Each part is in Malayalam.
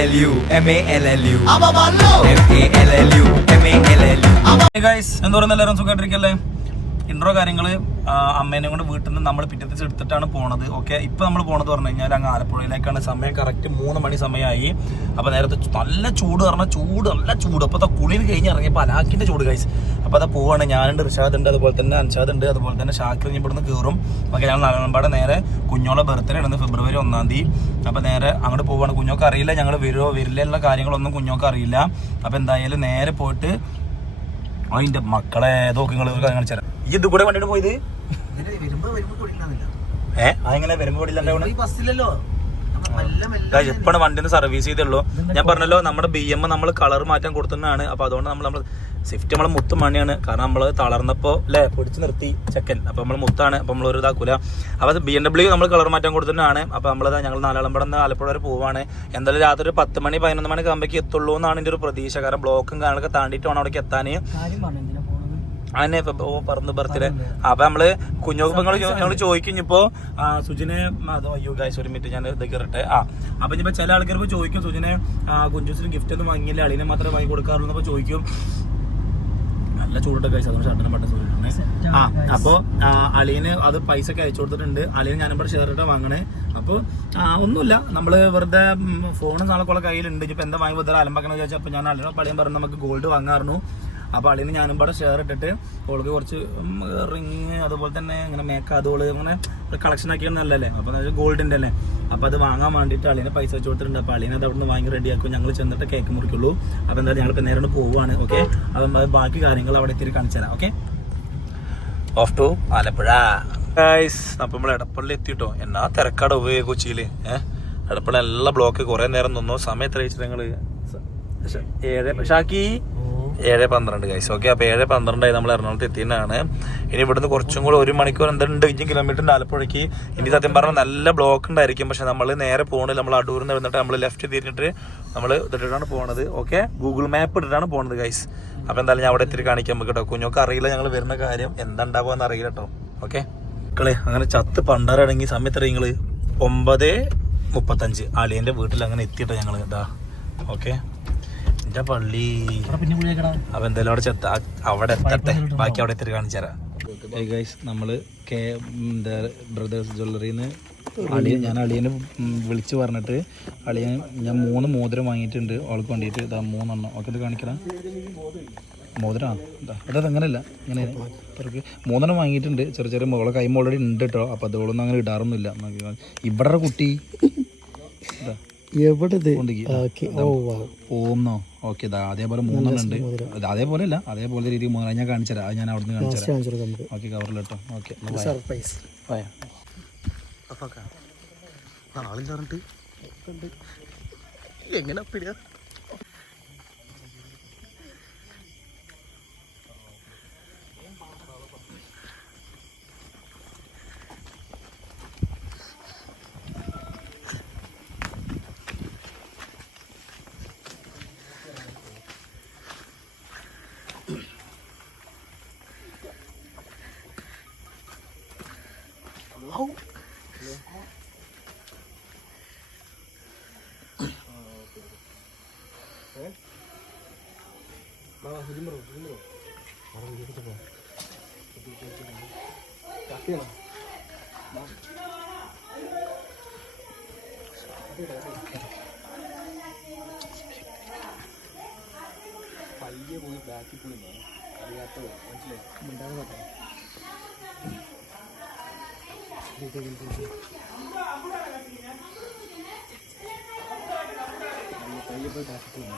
എന്താ പറയുക, എല്ലാവരും സുഖമായിട്ടിരിക്കല്ലേ? ഇൻട്രോ കാര്യങ്ങള് അമ്മേനെ കൊണ്ട് വീട്ടിൽ നിന്ന് നമ്മൾ പിറ്റേന്ന് എടുത്തിട്ടാണ് പോണത്. ഓക്കെ, ഇപ്പൊ നമ്മൾ പോണത് പറഞ്ഞു കഴിഞ്ഞാൽ അങ്ങ് ആലപ്പുഴയിലേക്കാണ്. സമയം കറക്റ്റ് 3 മണി സമയമായി. അപ്പൊ നേരത്തെ നല്ല ചൂട് പറഞ്ഞാൽ നല്ല ചൂട്. അപ്പൊ കുളിയിൽ കഴിഞ്ഞ് ഇറങ്ങിയപ്പോൾ അലാക്കിന്റെ ചൂട് ഗൈസ്. അപ്പൊ അത് പോവാണ്. ഞാനുണ്ട്, റിഷാദ് ഉണ്ട്, അതുപോലെ തന്നെ അൻഷാദ് ഉണ്ട്, അതുപോലെ തന്നെ ഷാക്കിർ ഇവിടുന്ന് കയറും. ഓക്കെ, ഞങ്ങൾ നാലാമ്പാടെ നേരെ കുഞ്ഞോളെ ബർത്ത്ഡേ ആണ് ഫെബ്രുവരി 1-ാം തീയതി. അപ്പൊ നേരെ അങ്ങോട്ട് പോവാണ്. കുഞ്ഞോക്ക് അറിയില്ല ഞങ്ങൾ വരുമോ വരില്ല കാര്യങ്ങളൊന്നും കുഞ്ഞോക്ക് അറിയില്ല. അപ്പൊ എന്തായാലും നേരെ പോയിട്ട് അതിന്റെ മക്കളെ നോക്കി കാണിച്ചാൽ ഈ ഇത് കൂടെ വണ്ടിട്ട് പോയത് അതെങ്ങനെ വരുമ്പോ എപ്പോഴാണ് വണ്ടിന്ന് സർവീസ് ചെയ്തുള്ളൂ. ഞാൻ പറഞ്ഞല്ലോ, നമ്മുടെ BM നമ്മൾ കളർ മാറ്റാൻ കൊടുക്കുന്നതാണ്. അപ്പൊ അതുകൊണ്ട് നമ്മൾ സ്വിഫ്റ്റ് നമ്മളെ മുത്തും മണിയാണ്. കാരണം നമ്മള് തളർന്നപ്പോ അല്ലെ പിടിച്ചു നിർത്തി ചെക്കൻ. അപ്പൊ നമ്മൾ മുത്താണ്. അപ്പൊ നമ്മൾ ഒരു ഇതാക്കൂല. അപ്പൊ BMW നമ്മൾ കളർ മാറ്റാൻ കൊടുക്കുന്നതാണ്. അപ്പൊ നമ്മളത് ഞങ്ങൾ നാലാളമ്പടന്ന് ആലപ്പുഴ വരെ പോവാണ്. എന്തായാലും രാത്രി ഒരു 10 മണി 11 മണിക്ക് ആകുമ്പോഴേക്ക് എത്തുള്ളൂ എന്നാണ് എൻ്റെ ഒരു പ്രതീക്ഷ. കാരണം ബ്ലോക്കും കാര്യങ്ങളൊക്കെ താണ്ടിയിട്ട് വേണം അവിടേക്ക് എത്താൻ. അങ്ങനെ പറഞ്ഞു ബർത്ത്ഡേ. അപ്പൊ നമ്മള് കുഞ്ഞോപ്പങ്ങൾ ഞങ്ങൾ ചോദിക്കുഞ്ഞിപ്പോ സുജിനെ അയ്യോ ഗൈസ് ഒരു മിനിറ്റ് ഞാൻ ഇത് കയറട്ടെ. അപ്പൊ ഇനിയിപ്പോ ചില ആൾക്കാർക്ക് ചോദിക്കും, സുജിനെ കുഞ്ചൂസിന് ഗിഫ്റ്റ് ഒന്നും വാങ്ങിയില്ല, അളിനെ മാത്രമേ വാങ്ങി കൊടുക്കാറുള്ളൂ ചോദിക്കും. നല്ല ചൂടുണ്ട് ഗൈസ്, അതുകൊണ്ട് ഷർട്ടിനെ പട്ട സൂര്യാണ്. അപ്പൊ അളിയന് അത് പൈസ ഒക്കെ അയച്ചു കൊടുത്തിട്ടുണ്ട്. അളിയന് ഞാനും ഇവിടെ ഷെയറിട്ട് വാങ്ങണേ. അപ്പൊ ഒന്നുമില്ല, നമ്മള് വെറുതെ ഫോണും നാളെ കയ്യിലുണ്ട്. ഇപ്പൊ എന്താ വാങ്ങി വെറുതെ അലമ്പാക്കണം ചോദിച്ചാൽ അപ്പൊ ഞാൻ അളിയനോട് അളിയൻ പറഞ്ഞു നമുക്ക് ഗോൾഡ് വാങ്ങാറുന്നു. അപ്പൊ അളിന് ഞാനും ഇവിടെ ഷെയർ ഇട്ടിട്ട് ഓൾക്ക് കുറച്ച് റിങ് അതുപോലെ തന്നെ ഇങ്ങനെ മേക്കാതോള് അങ്ങനെ കളക്ഷൻ ആക്കിയെന്നല്ലേ. അപ്പൊ ഗോൾഡിന്റെ അല്ലേ. അപ്പൊ അത് വാങ്ങാൻ വേണ്ടിയിട്ട് അളിനെ പൈസ വെച്ച് കൊടുത്തിട്ടുണ്ട്. അപ്പൊ അളിനെ അത് അവിടെ നിന്ന് വാങ്ങി റെഡിയാക്കും. ഞങ്ങൾ ചെന്നിട്ട് കേക്ക് മുറിക്കുള്ളൂ. അപ്പൊ എന്തായാലും ഞങ്ങളിപ്പോ നേരെ പോവാണ്. ഓക്കെ, അപ്പം ബാക്കി കാര്യങ്ങൾ അവിടെ എത്തി കാണിച്ചു തരാം. Okay, of two Alappuzha guys. അപ്പൊ നമ്മൾ എടപ്പള്ളി എത്തിട്ടോ. എന്നാ തിരക്കാട് ഉപയോഗ കൊച്ചിയില്. എടപ്പള്ളി എല്ലാ ബ്ലോക്ക് കുറെ നേരം നിന്നോ. സമയം എത്ര വെച്ചിട്ട് ഞങ്ങള് 7:12 ഗൈസ്. ഓക്കെ, അപ്പൊ 7:12 നമ്മൾ എറണാകുളത്ത് എത്തിയതാണ്. ഇനി ഇവിടുന്ന് കുറച്ചും കൂടെ 1 മണിക്കൂർ എന്തുണ്ട് 5 കിലോമീറ്ററിന്റെ ആലപ്പുഴയ്ക്ക്. ഇനി സത്യം പറഞ്ഞാൽ നല്ല ബ്ലോക്ക് ഉണ്ടായിരിക്കും. പക്ഷെ നമ്മൾ നേരെ പോകണില്ല. നമ്മൾ അടൂരിൽ നിന്ന് വന്നിട്ട് നമ്മൾ ലെഫ്റ്റ് തിരിഞ്ഞിട്ട് നമ്മൾ ഇതിട്ടാണ് പോണത്. ഓക്കെ, ഗൂഗിൾ മാപ്പ് ഇട്ടിട്ടാണ് പോണത് ഗൈസ്. അപ്പൊ എന്തായാലും ഞാൻ അവിടെ എത്തിരി കാണിക്കാൻ നമുക്ക് കേട്ടോ. കുഞ്ഞൊക്കെ അറിയില്ല ഞങ്ങൾ വരുന്ന കാര്യം, എന്താ ഉണ്ടാവുക അറിയില്ല കേട്ടോ. ഓക്കെ മക്കളെ, അങ്ങനെ ചത്ത് പണ്ടാരടങ്ങി സമയത്ത് നിങ്ങള് 9:35 അളിയന്റെ വീട്ടിൽ അങ്ങനെ എത്തിയിട്ടോ ഞങ്ങള്. ഇതാ ഓക്കെ, എന്റെ പള്ളി. അപ്പൊ എന്തായാലും അവിടെ എത്തട്ടെ, ബാക്കി അവിടെ എത്തിരി കാണിച്ചു തരാം. ഗൈസ്, നമ്മള് ബ്രദേഴ്സ് ജ്വല്ലറിന്ന് ഞാൻ അളിയന് വിളിച്ചു പറഞ്ഞിട്ട് ഞാൻ 3 മോതിരം വാങ്ങിയിട്ടുണ്ട് അവൾക്ക് വേണ്ടിയിട്ട്. ഇതാ 3 എണ്ണം. ഓക്കെ, ഇത് കാണിക്കണം. മോതിരമാണ് അതായത് അങ്ങനെയല്ല, ഇങ്ങനെ 3 എണ്ണം വാങ്ങിയിട്ടുണ്ട്. ചെറിയ മോളെ കൈ ഓൾറെഡി ഉണ്ട് കേട്ടോ. അപ്പൊ അതോളൊന്നും അങ്ങനെ ഇടാറൊന്നുമില്ല. ഇവിടെ കുട്ടി ഓന്നോ. ഓക്കെ, അതേപോലെ 3 എണ്ണം ഉണ്ട്. അതേപോലെ അല്ല, അതേപോലെ രീതി 3 ഞാൻ കാണിച്ചു തരാം. ഞാൻ അവിടെ നിന്ന് കാണിച്ചു തരാം. ഓക്കെ, കവറിൽ കേട്ടോ. ഓക്കെ, ആളില്ലാറുണ്ട് എങ്ങനെ പിടിയാ. പയ്യെ പോയി ബാക്കിൽ പോയി അറിയാത്തത് മനസ്സിലായി. പയ്യെ പോയി ബാക്കിൽ പോയി.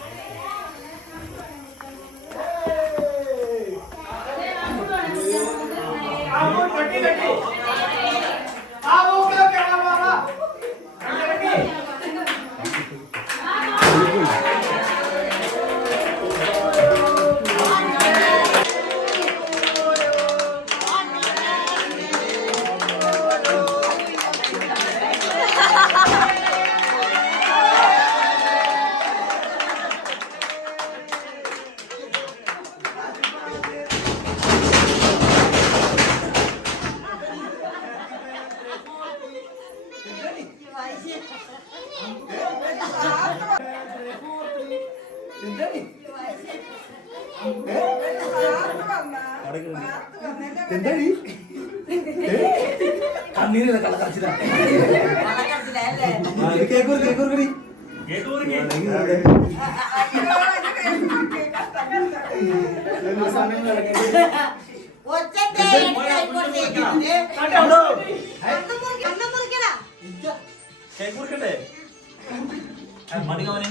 എന്താടി കണ്ണീരല്ല കളക്കാച്ചില്ല കേക്കൂർക്കടി കേക്കൂർക്കണ്ടേ മണികവനെ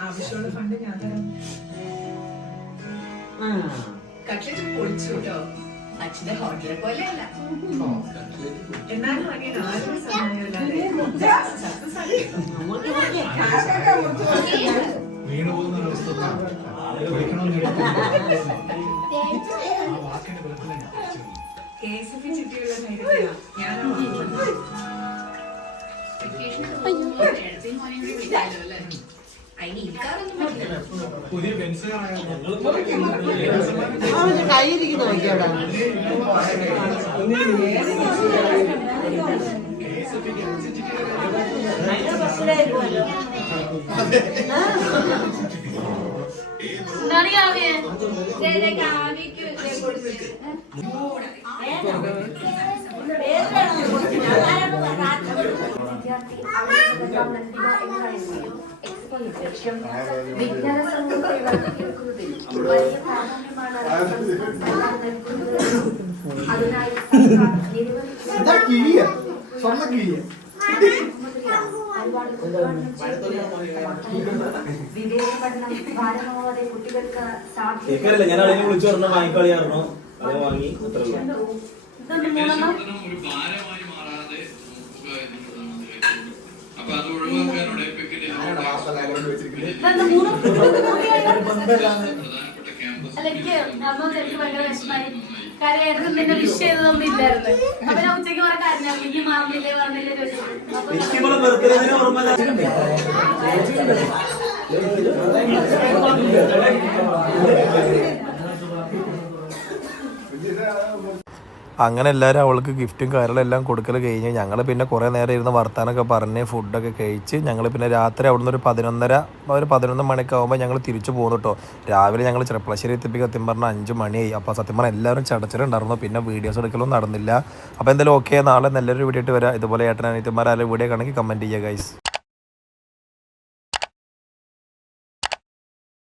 ആവശ്യമുള്ള ഫണ്ട് ഞാൻ തരാം. കക്ഷി പൊളിച്ചു കേട്ടോ. അച്ഛന്റെ ഹോട്ടലെ പോലെയല്ല. എന്നാലും അങ്ങനെ ആരും സമയമില്ലാതെ സക്സസ് ആക്കി. വീണു പോകുന്ന അവസ്ഥ KSF ചിട്ടിയുള്ള ധൈര്യത്തിലാ ഞാൻ പുതിയ കൈയിരിക്കുന്നു നോക്കിയോടാ വിജ്ഞാന സമൂഹത്തെ വളർത്തിയെടുക്കുന്നതിൽ വലിയ പ്രാധാന്യമാണ് അതിനായി വിദേശ പഠനം ഭാരമാവാതെ കുട്ടികൾക്ക് സാധ്യത ഞാൻ അതിനെ വിളിച്ചു പറഞ്ഞ വാങ്ങിക്കളിയായിരുന്നു അത് വാങ്ങി എനിക്ക് ഭയങ്കര വിഷമായി കാര്യം എനിക്ക് നിന്നെ വിഷ് ചെയ്തതൊന്നും ഇല്ലായിരുന്നു. അപ്പൊ ഞാൻ ഉച്ചയ്ക്ക് പറഞ്ഞ കാര്യം എനിക്ക് മറന്നില്ലേ അങ്ങനെ എല്ലാവരും അവൾക്ക് ഗിഫ്റ്റും കാര്യങ്ങളെല്ലാം കൊടുക്കൽ കഴിഞ്ഞ് ഞങ്ങൾ പിന്നെ കുറേ നേരം ഇരുന്ന് വർത്താനൊക്കെ പറഞ്ഞ് ഫുഡൊക്കെ കഴിച്ച് ഞങ്ങൾ പിന്നെ രാത്രി അവിടുന്ന് ഒരു 11 മണിയൊക്കെ ആകുമ്പോൾ ഞങ്ങൾ തിരിച്ചു പോകുന്നു കേട്ടോ. രാവിലെ ഞങ്ങൾ ചെറുപ്പളശ്ശേരി എത്തിപ്പിക്കുക സത്യം പറഞ്ഞാൽ 5 മണിയായി. അപ്പോൾ സത്യം പറഞ്ഞാൽ എല്ലാവരും ചടച്ചിട്ടുണ്ടായിരുന്നു. പിന്നെ വീഡിയോസ് എടുക്കലൊന്നും നടന്നില്ല. അപ്പോൾ എന്തായാലും ഓക്കെ, നാളെ നല്ലൊരു വീഡിയോ ആയിട്ട് വരാം. ഇതുപോലെ ഏട്ടൻ അനിയത്തിമാരായാലും വീഡിയോ കാണെങ്കിൽ കമൻറ്റ് ചെയ്യുക ഗൈസ്.